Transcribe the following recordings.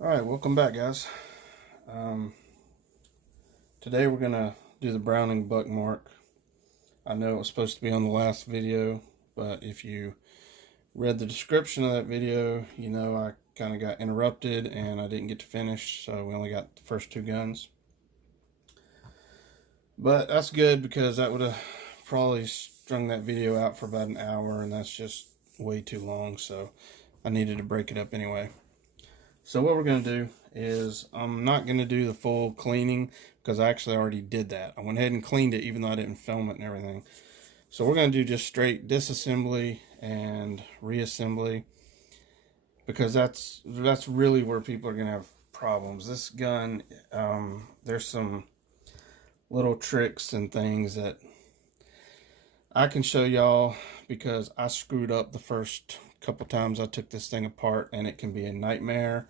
Alright, welcome back, guys. Today we're going to do the Browning Buckmark. I know it was supposed to be on the last video, but if you read the description of that video, you know I kind of got interrupted and I didn't get to finish, so we only got the first two guns. But that's good because that would have probably strung that video out for about an hour, and that's just way too long, so I needed to break it up anyway. So what we're going to do is, I'm not going to do the full cleaning because I actually already did that. I went ahead and cleaned it even though I didn't film it and everything. So we're going to do just straight disassembly and reassembly, because that's really where people are going to have problems. This gun, there's some little tricks and things that I can show y'all because I screwed up the first couple times I took this thing apart, and it can be a nightmare,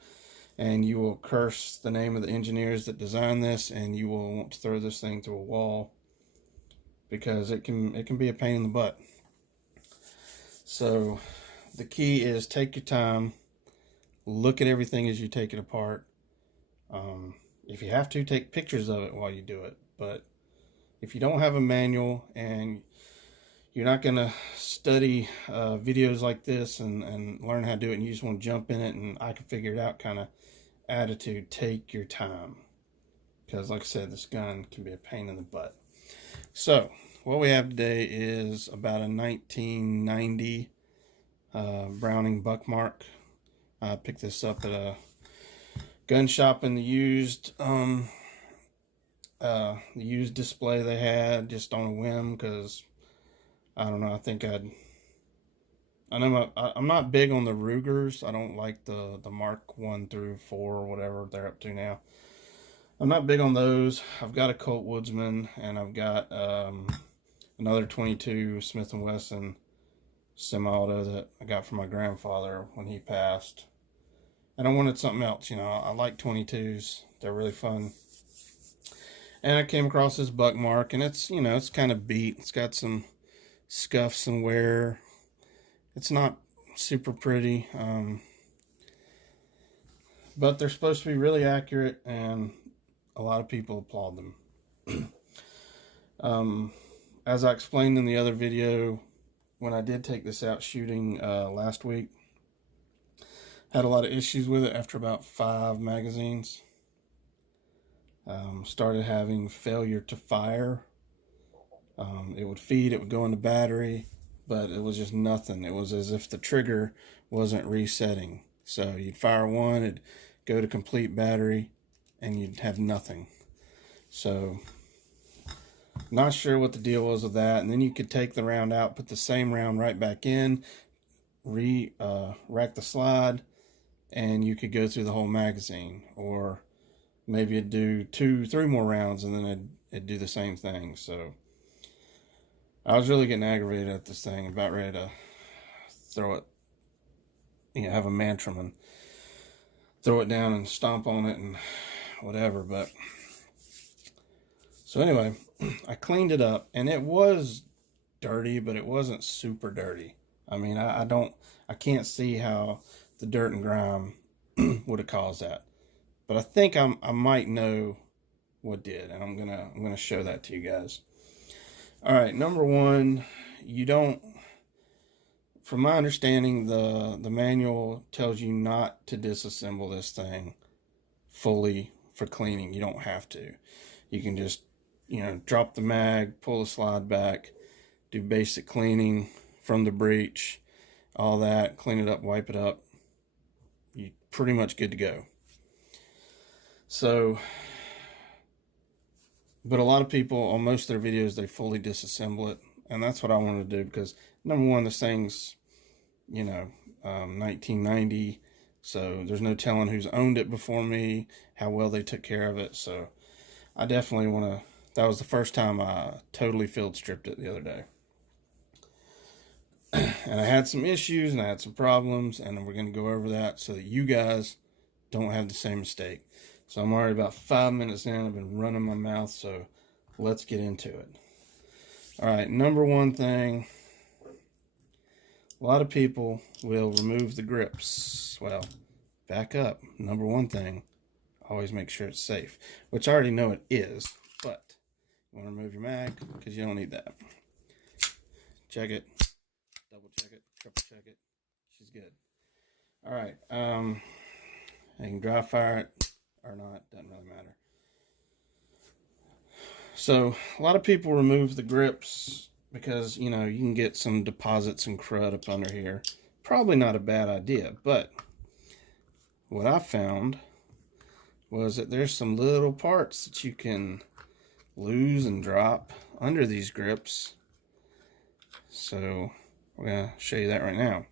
and you will curse the name of the engineers that designed this, and you will want to throw this thing through a wall because it can be a pain in the butt. So the key is take your time, look at everything as you take it apart. If you have to, take pictures of it while you do it, but if you don't have a manual and you're not going to study videos like this and learn how to do it, and you just want to jump in it and I can figure it out kind of attitude, take your time. Because like I said, this gun can be a pain in the butt. So what we have today is about a 1990 Browning Buckmark. I picked this up at a gun shop in the used display they had, just on a whim, because I don't know, I'm not big on the Rugers. I don't like the Mark 1 through 4 or whatever they're up to now. I'm not big on those. I've got a Colt Woodsman, and I've got another 22 Smith & Wesson semi-auto that I got from my grandfather when he passed. And I wanted something else, you know. I like 22s. They're really fun. And I came across this Buckmark, and it's, you know, it's kind of beat. It's got some scuffs and wear. It's not super pretty, but they're supposed to be really accurate, and a lot of people applaud them. As I explained in the other video, when I did take this out shooting last week, had a lot of issues with it after about 5 magazines. Started having failure to fire. It would feed, it would go into battery, but it was just nothing. It was as if the trigger wasn't resetting. So you'd fire one, it'd go to complete battery, and you'd have nothing. So not sure what the deal was with that. And then you could take the round out, put the same round right back in, rack the slide, and you could go through the whole magazine. Or maybe it'd do 2-3 more rounds, and then it'd do the same thing. So I was really getting aggravated at this thing, about ready to throw it, you know, have a tantrum and throw it down and stomp on it and whatever. But so anyway, I cleaned it up, and it was dirty, but it wasn't super dirty. I mean, I can't see how the dirt and grime would have caused that. But I think I might know what did, and I'm gonna show that to you guys. All right, number one, you don't, from my understanding, the manual tells you not to disassemble this thing fully for cleaning. You don't have to. You can just, you know, drop the mag, pull the slide back, do basic cleaning from the breech, all that, clean it up, wipe it up. You're pretty much good to go. So, but a lot of people, on most of their videos, they fully disassemble it. And that's what I want to do, because number one, this thing's, you know, 1990. So there's no telling who's owned it before me, how well they took care of it. So I definitely want to, that was the first time I totally field stripped it the other day. And I had some issues and I had some problems, and we're going to go over that so that you guys don't have the same mistake. So I'm already about 5 minutes in. I've been running my mouth, so let's get into it. All right, number one thing, a lot of people will remove the grips. Well, back up. Number one thing, always make sure it's safe, which I already know it is, but you want to remove your mag because you don't need that. Check it, double check it, triple check it. She's good. All right, you can dry fire it or not, doesn't really matter. So a lot of people remove the grips because, you know, you can get some deposits and crud up under here. Probably not a bad idea, but what I found was that there's some little parts that you can lose and drop under these grips. So we're gonna show you that right now.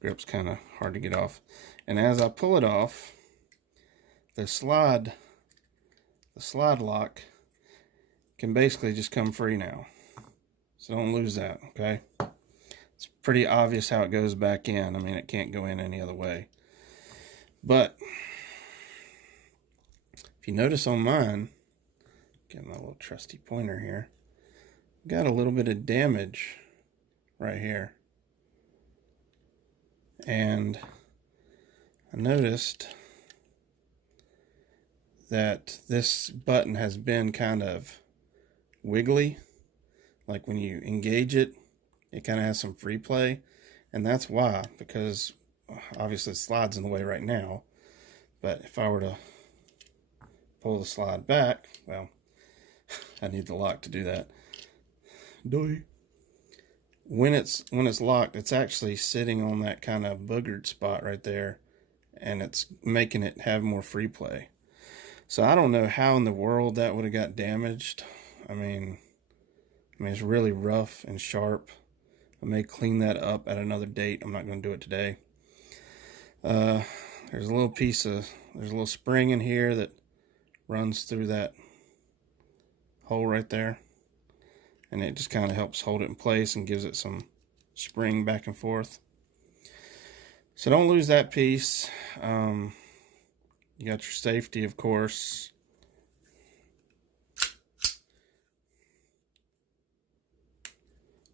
Grip's kind of hard to get off, and as I pull it off, the slide lock can basically just come free now. So don't lose that, okay? It's pretty obvious how it goes back in. I mean, it can't go in any other way. But if you notice on mine, get my little trusty pointer here, got a little bit of damage right here. And I noticed that this button has been kind of wiggly. Like when you engage it, it kind of has some free play. And that's why, because obviously the slide's in the way right now. But if I were to pull the slide back, well, I need the lock to do that. When it's locked, it's actually sitting on that kind of boogered spot right there, and it's making it have more free play. So I don't know how in the world that would have got damaged. I mean it's really rough and sharp. I may clean that up at another date. I'm not going to do it today. There's a little spring in here that runs through that hole right there, and it just kind of helps hold it in place and gives it some spring back and forth. So don't lose that piece. You got your safety, of course.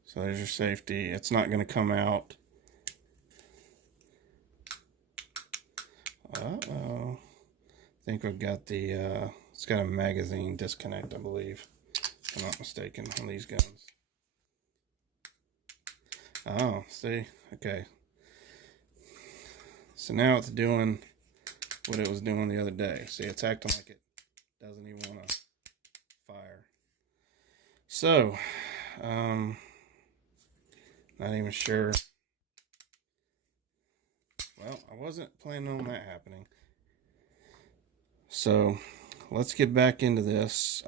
So there's your safety. It's not going to come out. Uh-oh. I think we've got the, it's got a magazine disconnect, I believe. If I'm not mistaken, on these guns. Oh, see? Okay. So now it's doing what it was doing the other day. See, it's acting like it doesn't even want to fire. So, not even sure. Well, I wasn't planning on that happening. So, let's get back into this.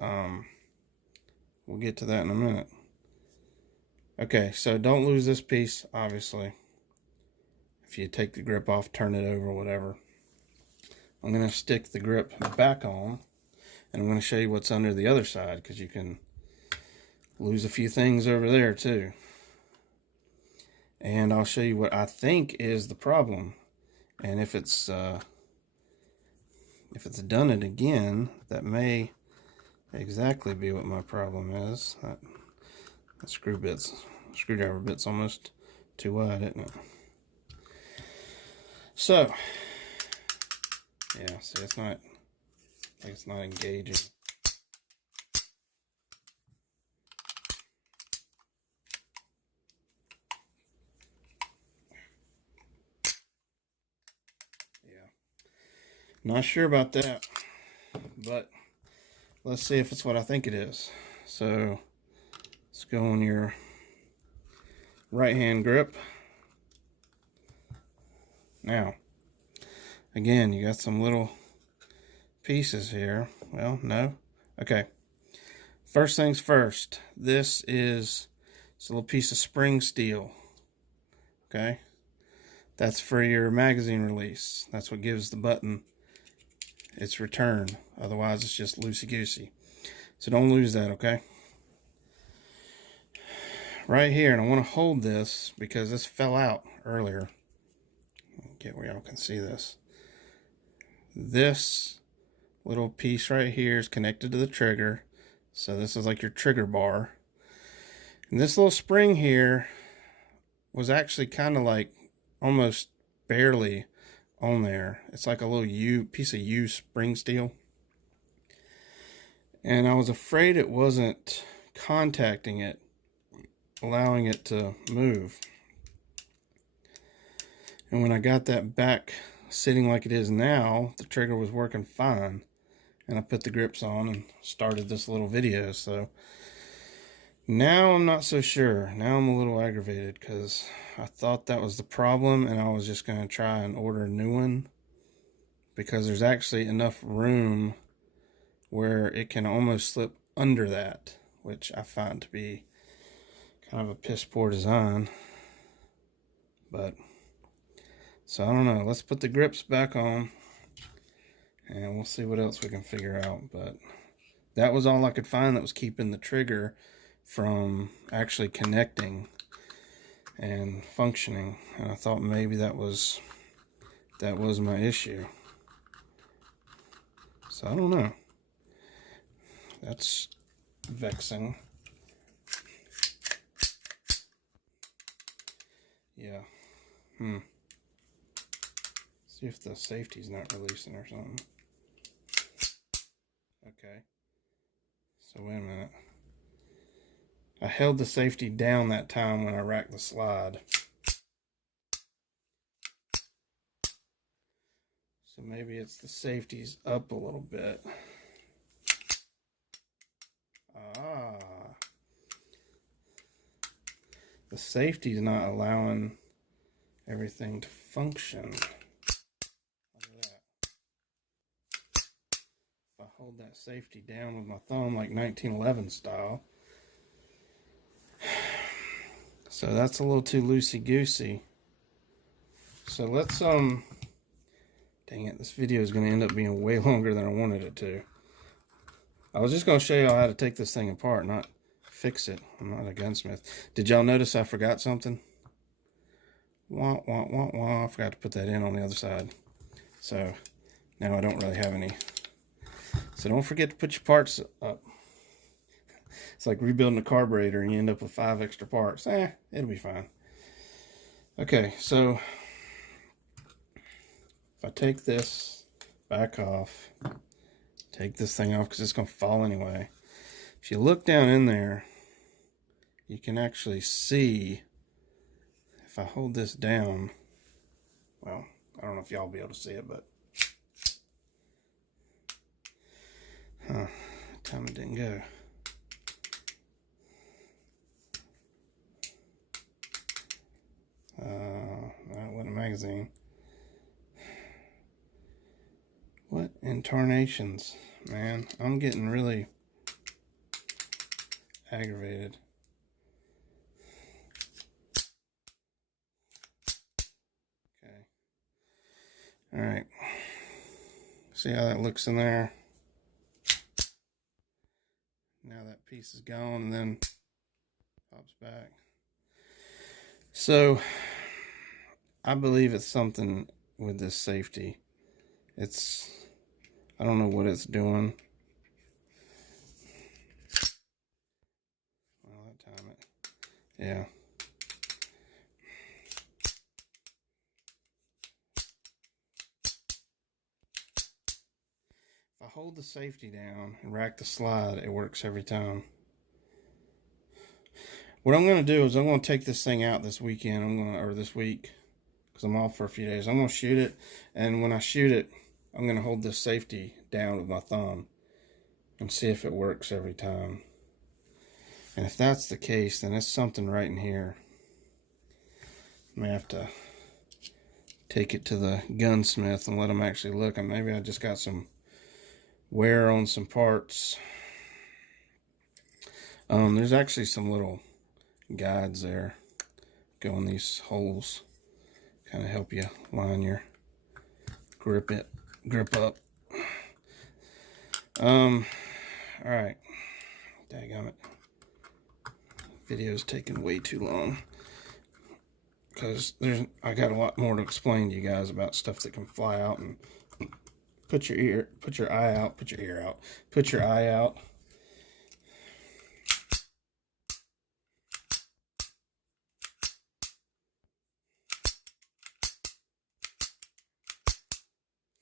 We'll get to that in a minute. Okay, so don't lose this piece, obviously. If you take the grip off, turn it over, whatever. I'm going to stick the grip back on, and I'm going to show you what's under the other side, because you can lose a few things over there too. And I'll show you what I think is the problem, and if it's done it again, that may exactly be what my problem is. That screwdriver bit's almost too wide, isn't it? So, yeah, see, it's not engaging. Yeah, not sure about that, but let's see if it's what I think it is. So, let's go on your right hand grip. Now, again, you got some little pieces here. Well, no. Okay. First things first. It's a little piece of spring steel. Okay. That's for your magazine release. That's what gives the button its return. Otherwise, it's just loosey-goosey. So don't lose that, okay? Right here, and I want to hold this because this fell out earlier. Get where y'all can see this. This little piece right here is connected to the trigger. So this is like your trigger bar. And this little spring here was actually kind of like almost barely on there. It's like a little piece of used spring steel. And I was afraid it wasn't contacting it, allowing it to move. And when I got that back sitting like it is now, the trigger was working fine. And I put the grips on and started this little video. So now I'm not so sure. Now I'm a little aggravated because I thought that was the problem and I was just going to try and order a new one, because there's actually enough room where it can almost slip under that, which I find to be kind of a piss poor design. But so I don't know. Let's put the grips back on and we'll see what else we can figure out. But that was all I could find that was keeping the trigger from actually connecting and functioning. And I thought maybe that was my issue. So I don't know. That's vexing. Yeah. See if the safety's not releasing or something. Okay. So wait a minute. I held the safety down that time when I racked the slide. So maybe it's the safety's up a little bit. The safety's not allowing everything to function. Look at that. If I hold that safety down with my thumb like 1911 style. So that's a little too loosey-goosey. So let's, dang it, this video is going to end up being way longer than I wanted it to. I was just going to show y'all how to take this thing apart, not fix it. I'm not a gunsmith. Did y'all notice I forgot something? Wah, wah, wah, wah. I forgot to put that in on the other side. So now I don't really have any. So don't forget to put your parts up. It's like rebuilding a carburetor and you end up with 5 extra parts. It'll be fine. Okay, so if I take this back off, take this thing off because it's going to fall anyway. If you look down in there, you can actually see, if I hold this down, well, I don't know if y'all will be able to see it, but time it didn't go. That wasn't a magazine. What in tarnations, man? I'm getting really aggravated. Okay. All right. See how that looks in there? Now that piece is gone and then pops back. So I believe it's something with this safety. I don't know what it's doing. Well, that time it. Yeah. If I hold the safety down and rack the slide, it works every time. What I'm going to do is I'm going to take this thing out this weekend, or this week, because I'm off for a few days. I'm going to shoot it, and when I shoot it, I'm going to hold this safety down with my thumb and see if it works every time. And if that's the case, then it's something right in here. I may have to take it to the gunsmith and let them actually look. And maybe I just got some wear on some parts. There's actually some little guides there go in these holes, kind of help you line your grip up. All right, dadgummit, video's taking way too long because I got a lot more to explain to you guys about stuff that can fly out and put your eye out.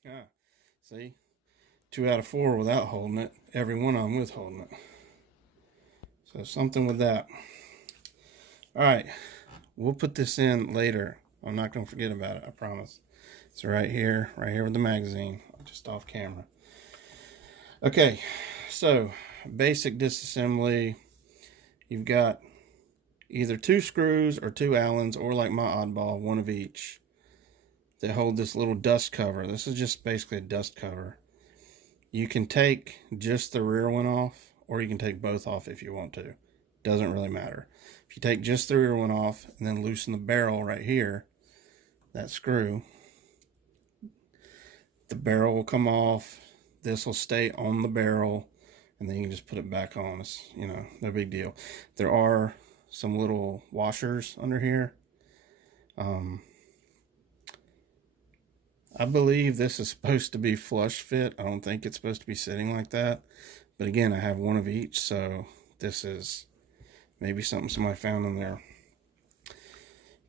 Ah, see, 2 out of 4 without holding it, every one of them with holding it. So something with that. All right, we'll put this in later. I'm not going to forget about it, I promise. It's right here with the magazine, just off camera. Okay, so basic disassembly. You've got either 2 screws or 2 Allens, or like my oddball, 1 of each. They hold this little dust cover. This is just basically a dust cover. You can take just the rear one off, or you can take both off if you want to. Doesn't really matter. If you take just the rear one off and then loosen the barrel right here, that screw, the barrel will come off. This will stay on the barrel, and then you can just put it back on. It's, you know, no big deal. There are some little washers under here. I believe this is supposed to be flush fit. I don't think it's supposed to be sitting like that. But again, I have 1 of each, so this is maybe something somebody found in their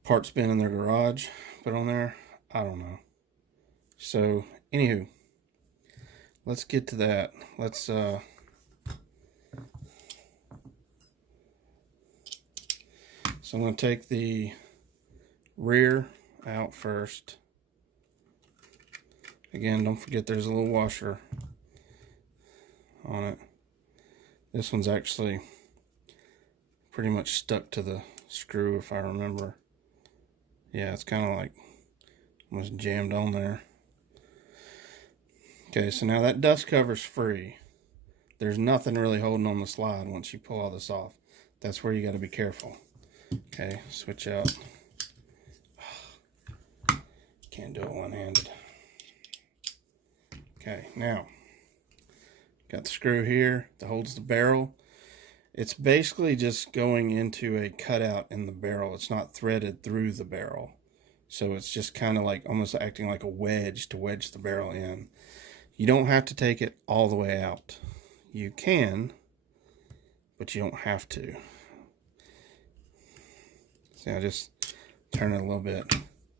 parts bin in their garage, put on there. I don't know. So, anywho, let's get to that. So I'm going to take the rear out first. Again, don't forget there's a little washer on it. This one's actually pretty much stuck to the screw, if I remember. Yeah, it's kind of like almost jammed on there. Okay, so now that dust cover's free. There's nothing really holding on the slide once you pull all this off. That's where you got to be careful. Okay, switch out. Can't do it one-handed. Okay, now, got the screw here that holds the barrel. It's basically just going into a cutout in the barrel. It's not threaded through the barrel. So it's just kind of like almost acting like a wedge to wedge the barrel in. You don't have to take it all the way out. You can, but you don't have to. See, I just turn it a little bit.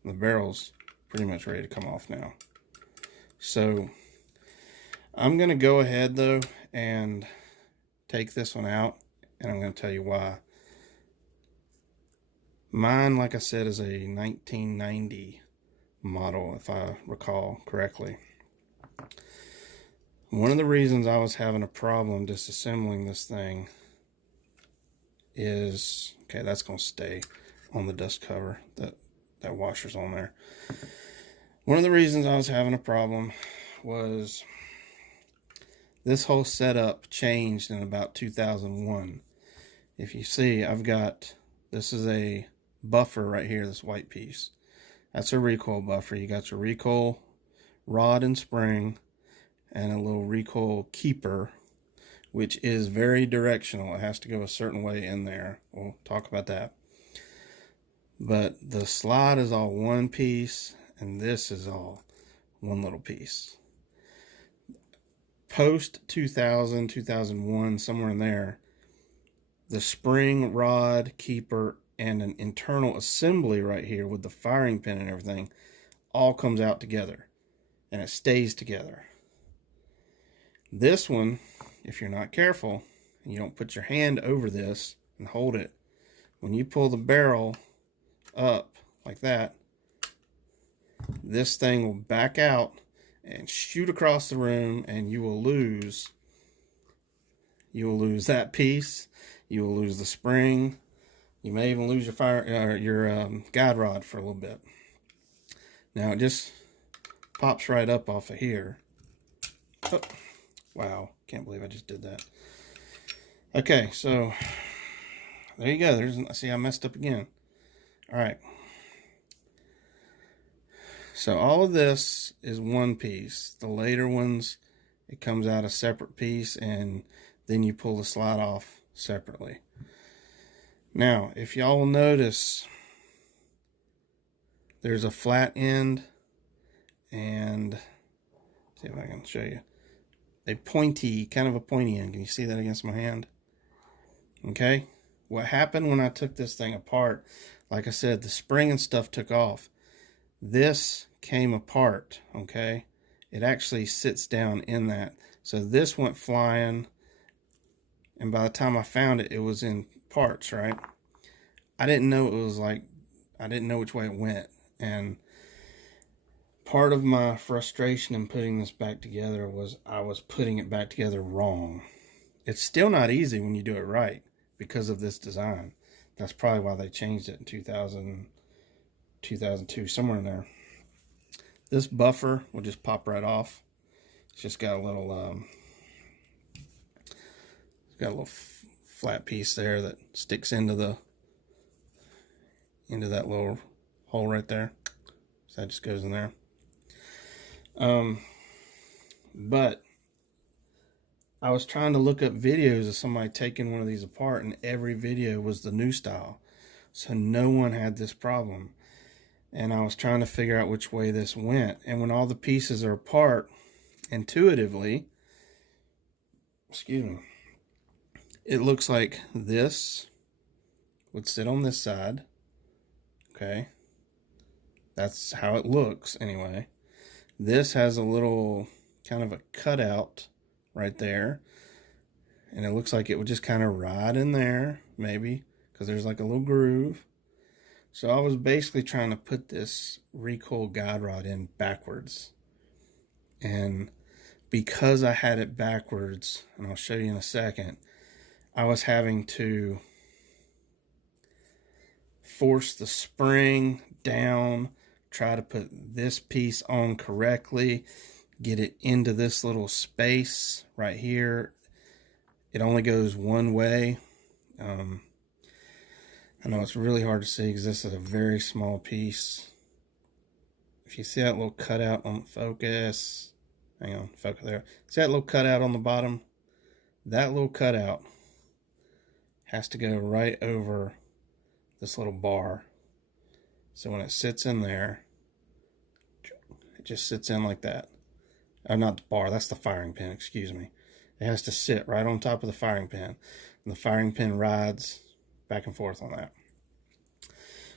The barrel's pretty much ready to come off now. So I'm going to go ahead though and take this one out, and I'm going to tell you why. Mine, like I said, is a 1990 model, if I recall correctly. One of the reasons I was having a problem disassembling this thing is, okay, that's going to stay on the dust cover. That washer's on there. One of the reasons I was having a problem was this whole setup changed in about 2001. If you see, I've got, this is a buffer right here, this white piece. That's a recoil buffer. You got your recoil rod and spring, and a little recoil keeper, which is very directional. It has to go a certain way in there. We'll talk about that. But the slide is all one piece, and this is all one little piece. Post 2000, 2001, somewhere in there, the spring, rod, keeper, and an internal assembly right here with the firing pin and everything all comes out together, and it stays together. This one, if you're not careful and you don't put your hand over this and hold it, when you pull the barrel up like that, this thing will back out and shoot across the room, and you will lose that piece. You will lose the spring. You may even lose your guide rod for a little bit. Now it just pops right up off of here. Oh, wow, can't believe I just did that. Okay, so there you go. See, I messed up again. All right. So all of this is one piece. The later ones, it comes out a separate piece, and then you pull the slide off separately. Now, if y'all will notice, there's a flat end, and see if I can show you, kind of a pointy end. Can you see that against my hand? Okay. What happened when I took this thing apart, like I said, the spring and stuff took off. This came apart, okay? it actually sits down in that. So this went flying, and by the time I found it, it was in parts, right? I didn't know it was like, I didn't know which way it went. And part of my frustration in putting this back together was I was putting it back together wrong. It's still not easy when you do it right because of this design. That's probably why they changed it in 2000, 2002, somewhere in there. This buffer will just pop right off. It's just got a little, flat piece there that sticks into that little hole right there. So that just goes in there. But I was trying to look up videos of somebody taking one of these apart, and every video was the new style. So no one had this problem. And I was trying to figure out which way this went. And when all the pieces are apart, intuitively, excuse me, it looks like this would sit on this side. Okay. That's how it looks anyway. This has a little kind of a cutout right there. And it looks like it would just kind of ride in there, maybe, because there's like a little groove. So I was basically trying to put this recoil guide rod in backwards. And because I had it backwards, and I'll show you in a second, I was having to force the spring down, try to put this piece on correctly, get it into this little space right here. It only goes one way. I know it's really hard to see because this is a very small piece. If you see that little cutout on focus, hang on, focus there. See that little cutout on the bottom? That little cutout has to go right over this little bar. So when it sits in there, it just sits in like that. Or not the bar, that's the firing pin, excuse me. It has to sit right on top of the firing pin. And the firing pin rides back and forth on that.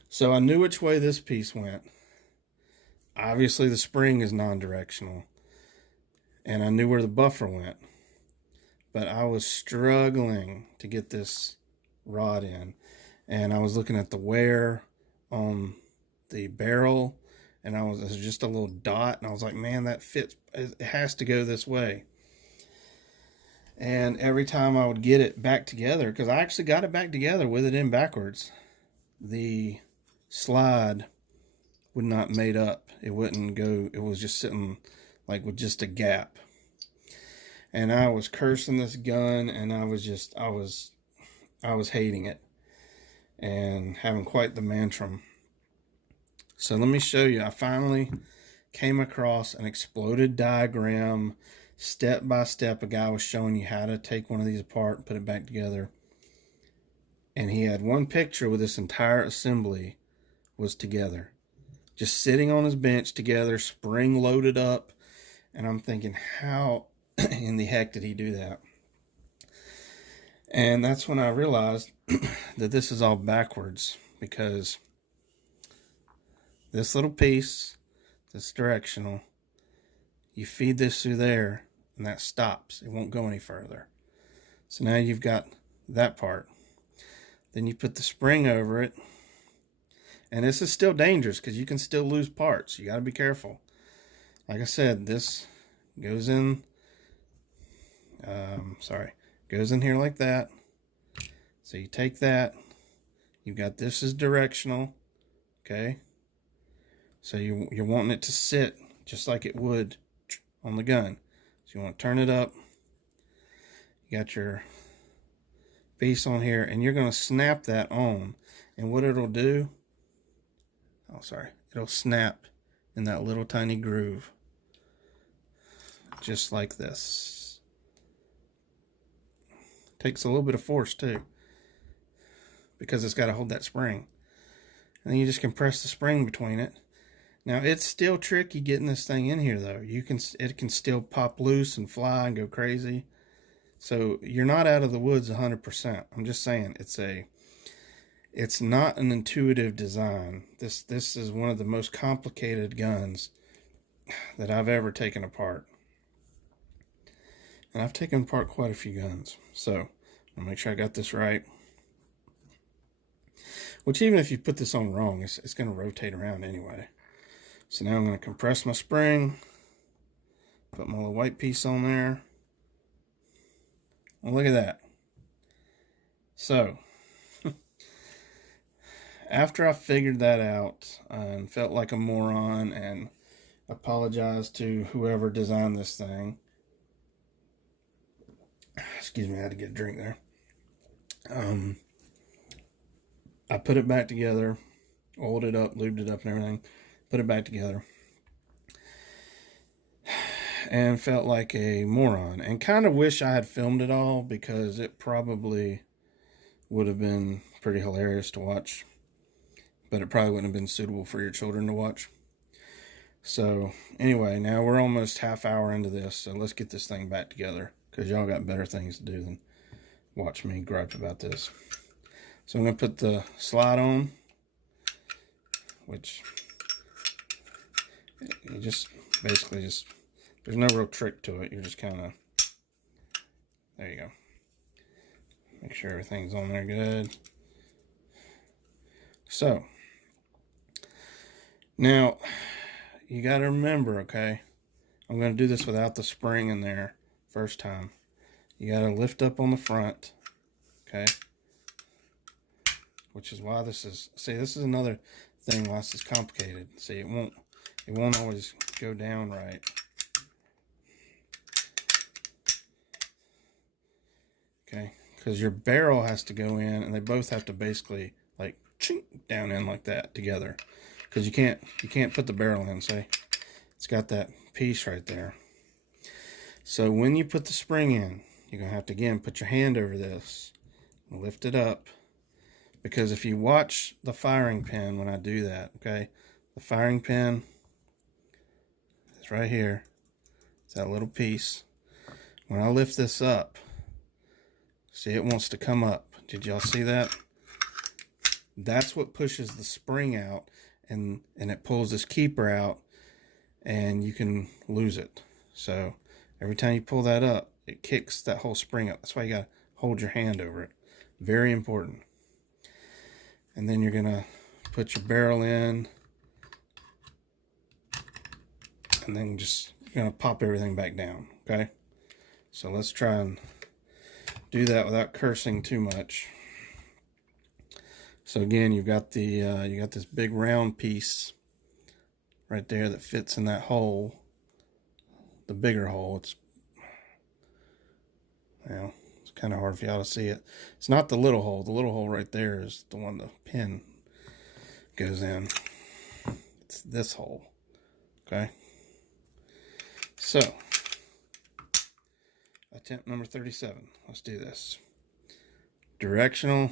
So I knew which way this piece went. Obviously the spring is non-directional. And I knew where the buffer went. But I was struggling to get this rod in. And I was looking at the wear on the barrel. And it was just a little dot. And I was like, man, that fits. It has to go this way. And every time I would get it back together, because I actually got it back together with it in backwards, the slide would not mate up. It wouldn't go. It was just sitting like with just a gap. And I was cursing this gun, and I was hating it and having quite the tantrum. So let me show you. I finally came across an exploded diagram, step by step. A guy was showing you how to take one of these apart and put it back together. And he had one picture with this entire assembly was together. Just sitting on his bench together, spring loaded up. And I'm thinking, how in the heck did he do that? And that's when I realized that this is all backwards, because this little piece, this directional, you feed this through there and that stops. It won't go any further. So now you've got that part. Then you put the spring over it. And this is still dangerous because you can still lose parts. You got to be careful. Like I said, this goes in, goes in here like that. So you take that. You've got this is directional. Okay. So you're wanting it to sit just like it would on the gun. So you want to turn it up. You got your piece on here, and you're going to snap that on. And what it'll do, it'll snap in that little tiny groove. Just like this. Takes a little bit of force too, because it's got to hold that spring. And then you just compress the spring between it. Now it's still tricky getting this thing in here though. It can still pop loose and fly and go crazy. So you're not out of the woods 100%. I'm just saying it's not an intuitive design. This is one of the most complicated guns that I've ever taken apart. And I've taken apart quite a few guns. So I'll make sure I got this right. Which, even if you put this on wrong, it's going to rotate around anyway. So now I'm going to compress my spring. Put my little white piece on there. Well, look at that. So, after I figured that out and felt like a moron and apologized to whoever designed this thing. Excuse me, I had to get a drink there. I put it back together, oiled it up, lubed it up and everything, put it back together, and felt like a moron, and kind of wish I had filmed it all, because it probably would have been pretty hilarious to watch, but it probably wouldn't have been suitable for your children to watch. So anyway, now we're almost half hour into this, so let's get this thing back together, because y'all got better things to do than watch me gripe about this. So I'm going to put the slide on, which you just basically just, there's no real trick to it. You're just kind of, there you go. Make sure everything's on there good. So, now, you got to remember, okay, I'm going to do this without the spring in there first time. You got to lift up on the front, okay? Which is why this is, see, this is another thing why this is complicated. See, it won't always go down right. Okay, because your barrel has to go in, and they both have to basically like chink down in like that together. Because you can't put the barrel in, see? It's got that piece right there. So when you put the spring in, you're gonna have to again put your hand over this, lift it up. Because if you watch the firing pin when I do that, okay, the firing pin is right here. It's that little piece. When I lift this up, see, it wants to come up. Did y'all see that? That's what pushes the spring out, and it pulls this keeper out, and you can lose it. So every time you pull that up, it kicks that whole spring up. That's why you got to hold your hand over it. Very important. And then you're going to put your barrel in, and then you're going to pop everything back down, okay? So let's try and do that without cursing too much. So again, you've got the you got this big round piece right there that fits in that hole, the bigger hole. It's kind of hard for y'all to see it. It's not the little hole. The little hole right there is the one the pin goes in. It's this hole. Okay. So, attempt number 37. Let's do this. Directional,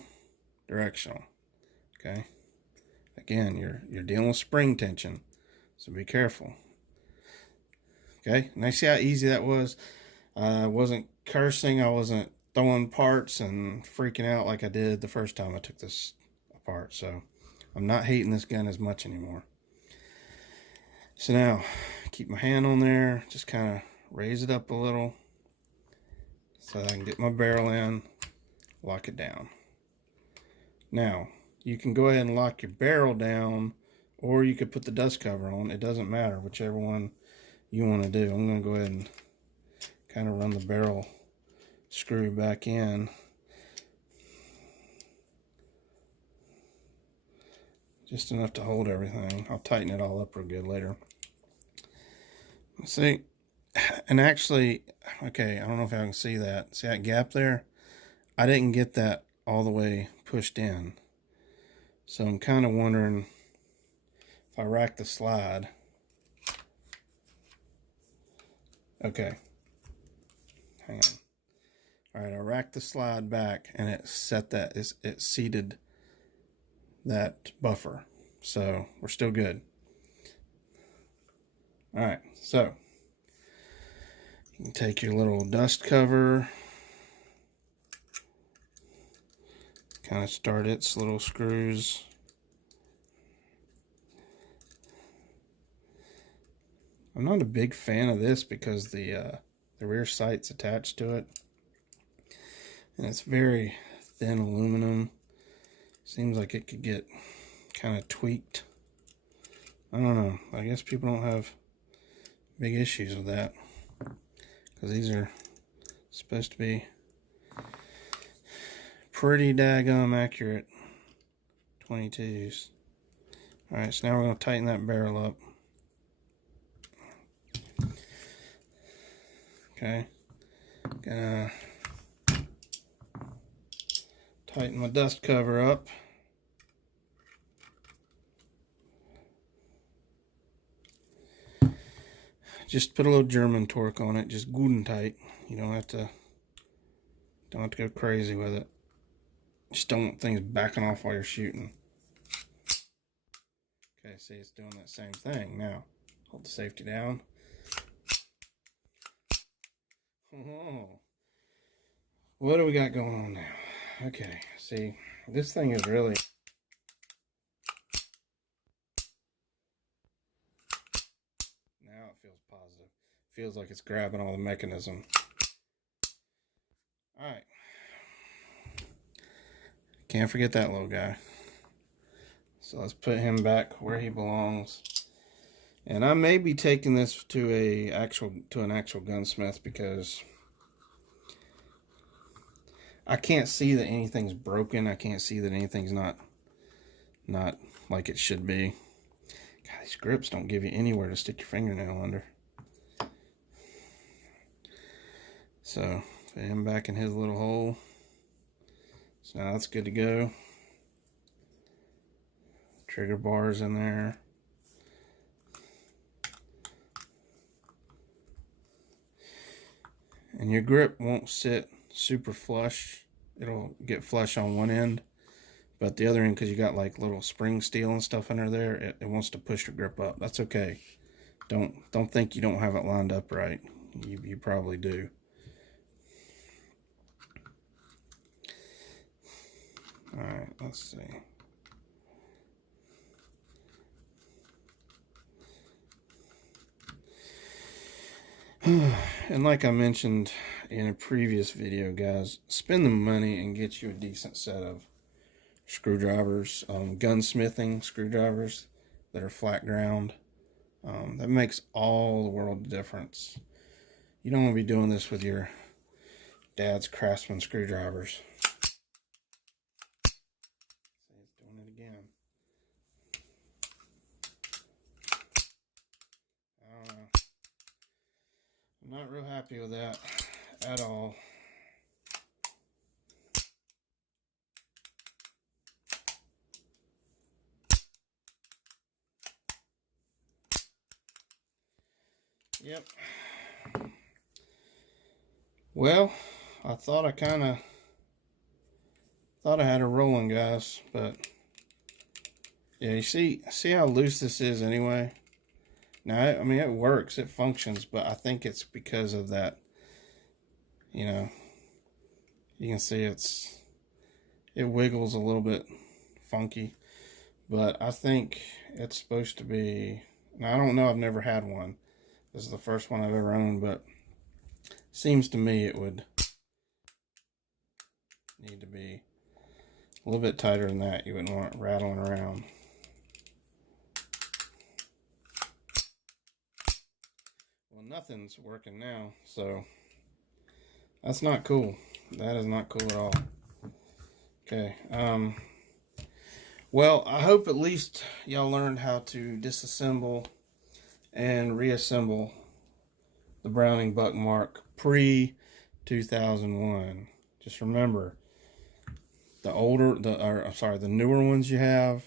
directional. Okay. Again, you're dealing with spring tension, so be careful. Okay. Now see how easy that was? I wasn't cursing. I wasn't throwing parts and freaking out like I did the first time I took this apart. So I'm not hating this gun as much anymore. So now, keep my hand on there, just kind of raise it up a little so that I can get my barrel in, lock it down. Now, you can go ahead and lock your barrel down, or you could put the dust cover on. It doesn't matter, whichever one you want to do. I'm going to go ahead and kind of run the barrel screw back in. Just enough to hold everything. I'll tighten it all up real good later. See, and actually, okay, I don't know if I can see that. See that gap there? I didn't get that all the way pushed in. So I'm kind of wondering if I rack the slide. Okay. Hang on. Alright, I racked the slide back, and it set that, it seated that buffer. So we're still good. Alright, so you can take your little dust cover, kind of start its little screws. I'm not a big fan of this because the rear sight's attached to it. And it's very thin aluminum. Seems like it could get kind of tweaked. I don't know. I guess people don't have big issues with that, because these are supposed to be pretty daggum accurate 22s. Alright, so now we're going to tighten that barrel up. Okay. Gonna tighten my dust cover up. Just put a little German torque on it, just good and tight. You don't have to go crazy with it. Just don't want things backing off while you're shooting. Okay, see, it's doing that same thing. Now, hold the safety down. Oh. What do we got going on now? Okay, see, this thing is really... Now it feels positive. Feels like it's grabbing all the mechanism. Alright. Can't forget that little guy. So let's put him back where he belongs. And I may be taking this to an actual gunsmith, because I can't see that anything's broken. I can't see that anything's not like it should be. God, these grips don't give you anywhere to stick your fingernail under. So put him back in his little hole. So now that's good to go. Trigger bars in there. And your grip won't sit super flush. It'll get flush on one end, but the other end, because you got like little spring steel and stuff under there, it wants to push your grip up. That's okay. Don't think you don't have it lined up right. You probably do. Alright, let's see. And like I mentioned in a previous video, guys, spend the money and get you a decent set of screwdrivers, gunsmithing screwdrivers that are flat ground. That makes all the world of difference. You don't want to be doing this with your dad's Craftsman screwdrivers. See, it's doing it again. I don't know. I'm not real happy with that at all. Yep. Well, I thought I had her rolling, guys, but yeah, you see how loose this is anyway. Now, I mean, it works, it functions, but I think it's because of that, you know, you can see it wiggles a little bit funky, but I think it's supposed to be, now I don't know, I've never had one. This is the first one I've ever owned, but seems to me it would need to be a little bit tighter than that. You wouldn't want it rattling around. Well, nothing's working now, so that's not cool. That is not cool at all. Okay, well, I hope at least y'all learned how to disassemble and reassemble the Browning Buckmark pre-2001. Just remember, the newer ones you have,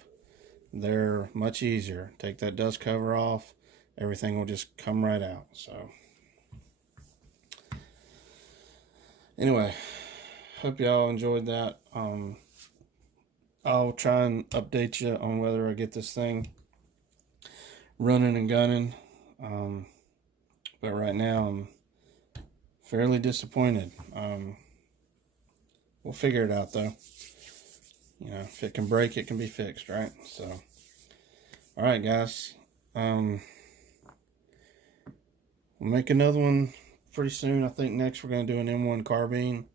they're much easier. Take that dust cover off, everything will just come right out. So anyway, hope y'all enjoyed that. I'll try and update you on whether I get this thing running and gunning. But right now I'm fairly disappointed. We'll figure it out though. You know, if it can break, it can be fixed, right? So, all right, guys. We'll make another one pretty soon. I think next we're going to do an M1 carbine.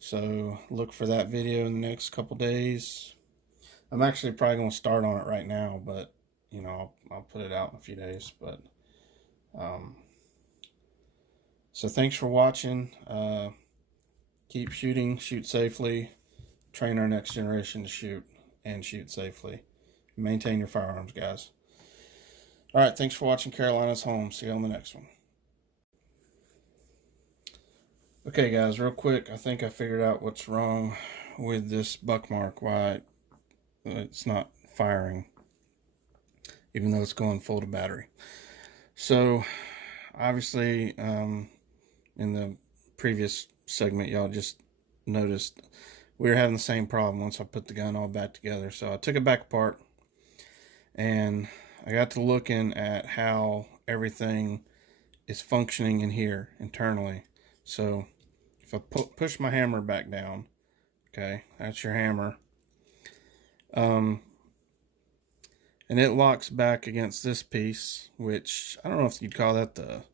So look for that video in the next couple days. I'm actually probably going to start on it right now, but you know, I'll put it out in a few days. But so thanks for watching. Keep shooting, shoot safely, train our next generation to shoot and shoot safely. Maintain your firearms, guys. All right, thanks for watching Carolina's Home. See you on the next one. Okay, guys, real quick, I think I figured out what's wrong with this Buckmark, why it's not firing, even though it's going full to battery. So, obviously, in the previous segment, y'all just noticed we were having the same problem once I put the gun all back together. So I took it back apart, and I got to looking at how everything is functioning in here internally. So if I push my hammer back down, okay, that's your hammer, and it locks back against this piece, which I don't know if you'd call that the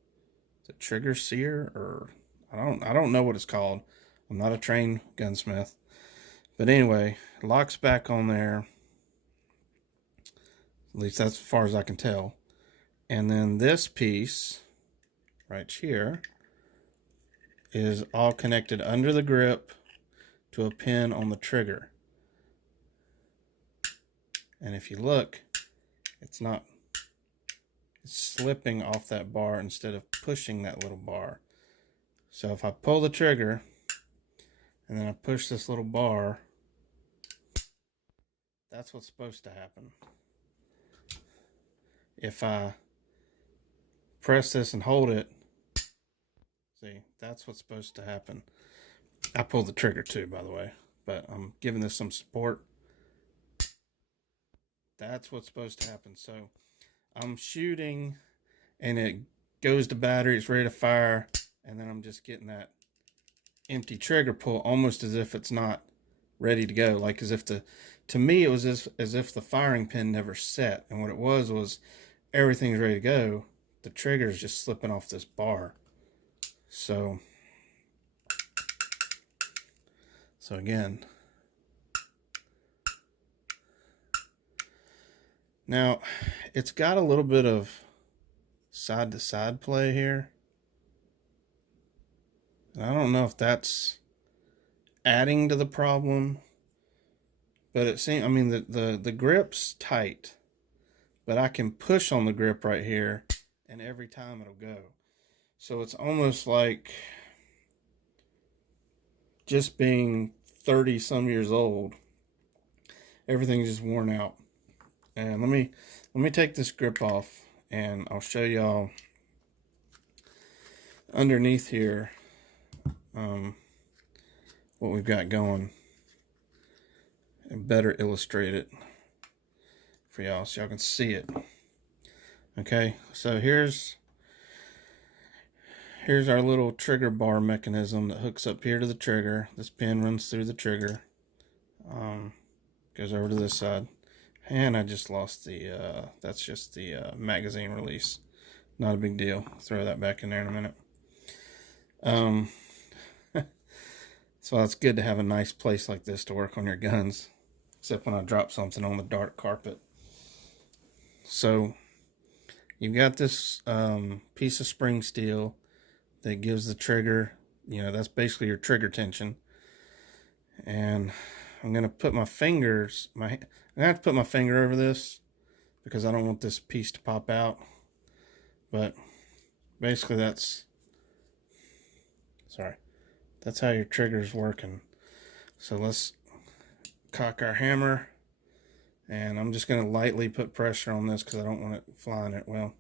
trigger sear, or I don't know what it's called. I'm not a trained gunsmith, but anyway, it locks back on there. At least that's as far as I can tell. And then this piece right here is all connected under the grip to a pin on the trigger. And if you look, it's slipping off that bar instead of pushing that little bar. So if I pull the trigger and then I push this little bar, that's what's supposed to happen. If I press this and hold it, see, that's what's supposed to happen. I pulled the trigger too, by the way, but I'm giving this some support. That's what's supposed to happen. So I'm shooting and it goes to battery, it's ready to fire, and then I'm just getting that empty trigger pull, almost as if it's not ready to go. Like as if to me it was as if the firing pin never set, and what it was everything's ready to go. The trigger's just slipping off this bar. So again, now it's got a little bit of side to side play here. And I don't know if that's adding to the problem, but it seems, I mean, the grip's tight, but I can push on the grip right here, and every time it'll go. So it's almost like just being 30 some years old, everything's just worn out. And let me take this grip off, and I'll show y'all underneath here what we've got going, and better illustrate it for y'all so y'all can see it. Okay, so here's our little trigger bar mechanism that hooks up here to the trigger. This pin runs through the trigger, goes over to this side, and I just lost the that's just the magazine release. Not a big deal, throw that back in there in a minute. So it's good to have a nice place like this to work on your guns, except when I drop something on the dark carpet. So you've got this piece of spring steel that gives the trigger, you know, that's basically your trigger tension. And I'm gonna put my fingers, I'm gonna have to put my finger over this because I don't want this piece to pop out. But basically that's how your trigger's working. So let's cock our hammer, and I'm just going to lightly put pressure on this because I don't want it flying it. Well,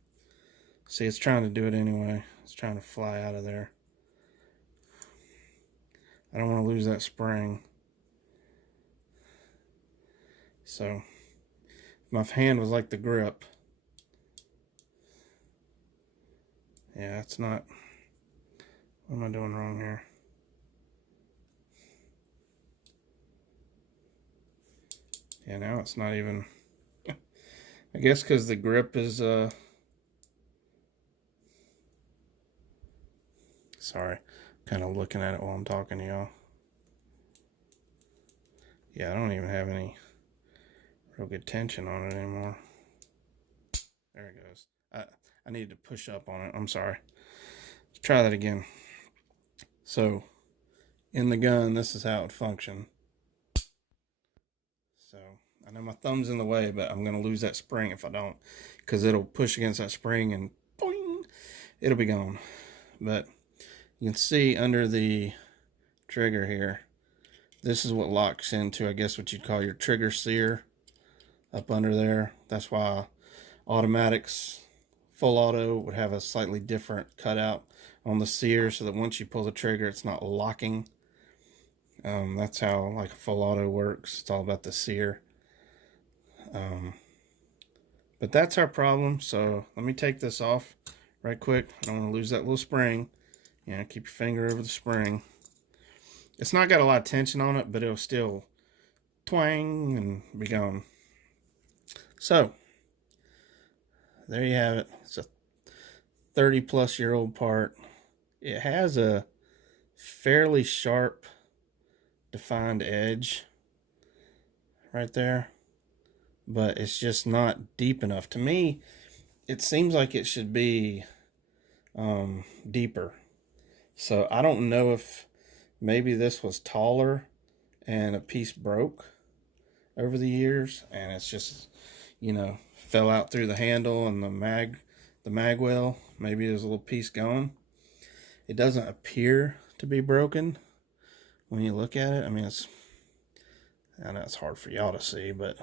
see, it's trying to do it anyway. It's trying to fly out of there. I don't want to lose that spring. So if my hand was like the grip, yeah, it's not. What am I doing wrong here? Yeah, now it's not even. I guess because the grip is Sorry, kind of looking at it while I'm talking to y'all. Yeah, I don't even have any real good tension on it anymore. There it goes. I need to push up on it. I'm sorry. Let's try that again. So, in the gun, this is how it functions. So, I know my thumb's in the way, but I'm going to lose that spring if I don't, because it'll push against that spring and boing, it'll be gone. But you can see under the trigger here, this is what locks into, I guess, what you'd call your trigger sear up under there. That's why automatics, full auto, would have a slightly different cutout on the sear, so that once you pull the trigger, it's not locking. That's how like a full auto works. It's all about the sear. But that's our problem. So let me take this off right quick. I don't want to lose that little spring. Yeah, keep your finger over the spring. It's not got a lot of tension on it, but it'll still twang and be gone. So there you have it. It's a 30-plus-year-old part. It has a fairly sharp, defined edge right there, but it's just not deep enough. To me, it seems like it should be deeper. So I don't know if maybe this was taller and a piece broke over the years, and it's just, you know, fell out through the handle and the mag well. Maybe there's a little piece gone. It doesn't appear to be broken when you look at it. I mean, I know it's hard for y'all to see, but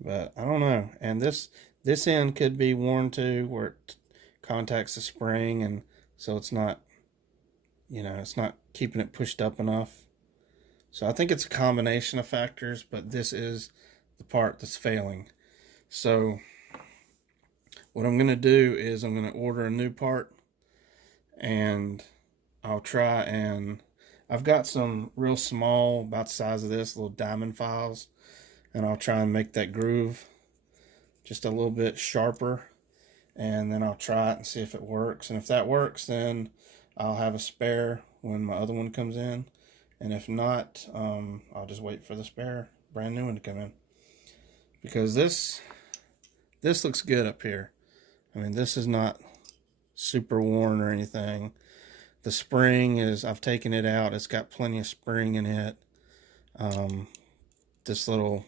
but I don't know. And this end could be worn too, where it contacts the spring, and so it's not, you know, it's not keeping it pushed up enough. So I think it's a combination of factors, but this is the part that's failing. So what I'm going to do is I'm going to order a new part, and I'll try, and I've got some real small, about the size of this, little diamond files, and I'll try and make that groove just a little bit sharper, and then I'll try it and see if it works. And if that works, then I'll have a spare when my other one comes in. And if not, I'll just wait for the spare brand new one to come in, because this looks good up here. I mean, this is not super worn or anything. The spring is, I've taken it out. It's got plenty of spring in it. This little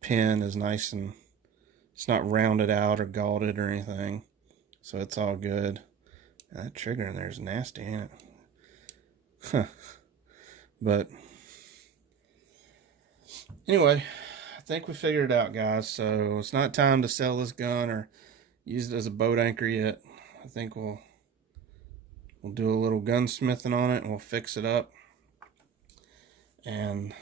pin is nice, and it's not rounded out or gauted or anything. So it's all good. And that trigger in there is nasty, ain't it? Huh. But anyway, I think we figured it out, guys. So it's not time to sell this gun or use it as a boat anchor yet. I think we'll do a little gunsmithing on it, and we'll fix it up. And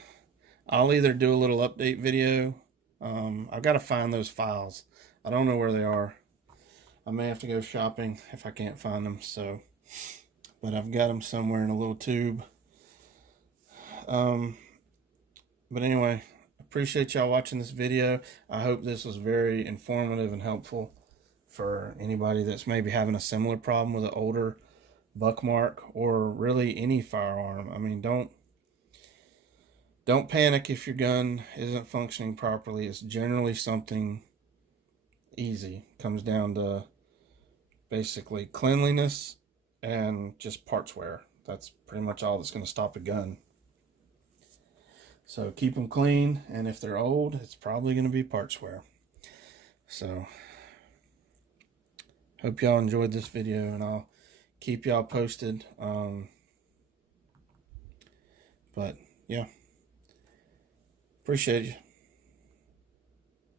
I'll either do a little update video. I've got to find those files. I don't know where they are. I may have to go shopping if I can't find them. So, but I've got them somewhere in a little tube. But anyway, appreciate y'all watching this video. I hope this was very informative and helpful for anybody that's maybe having a similar problem with an older Buckmark, or really any firearm. I mean, don't panic if your gun isn't functioning properly. It's generally something easy. It comes down to basically cleanliness and just parts wear. That's pretty much all that's going to stop a gun. So keep them clean, and if they're old, it's probably going to be parts wear. So hope y'all enjoyed this video, and I'll keep y'all posted. But yeah, appreciate you.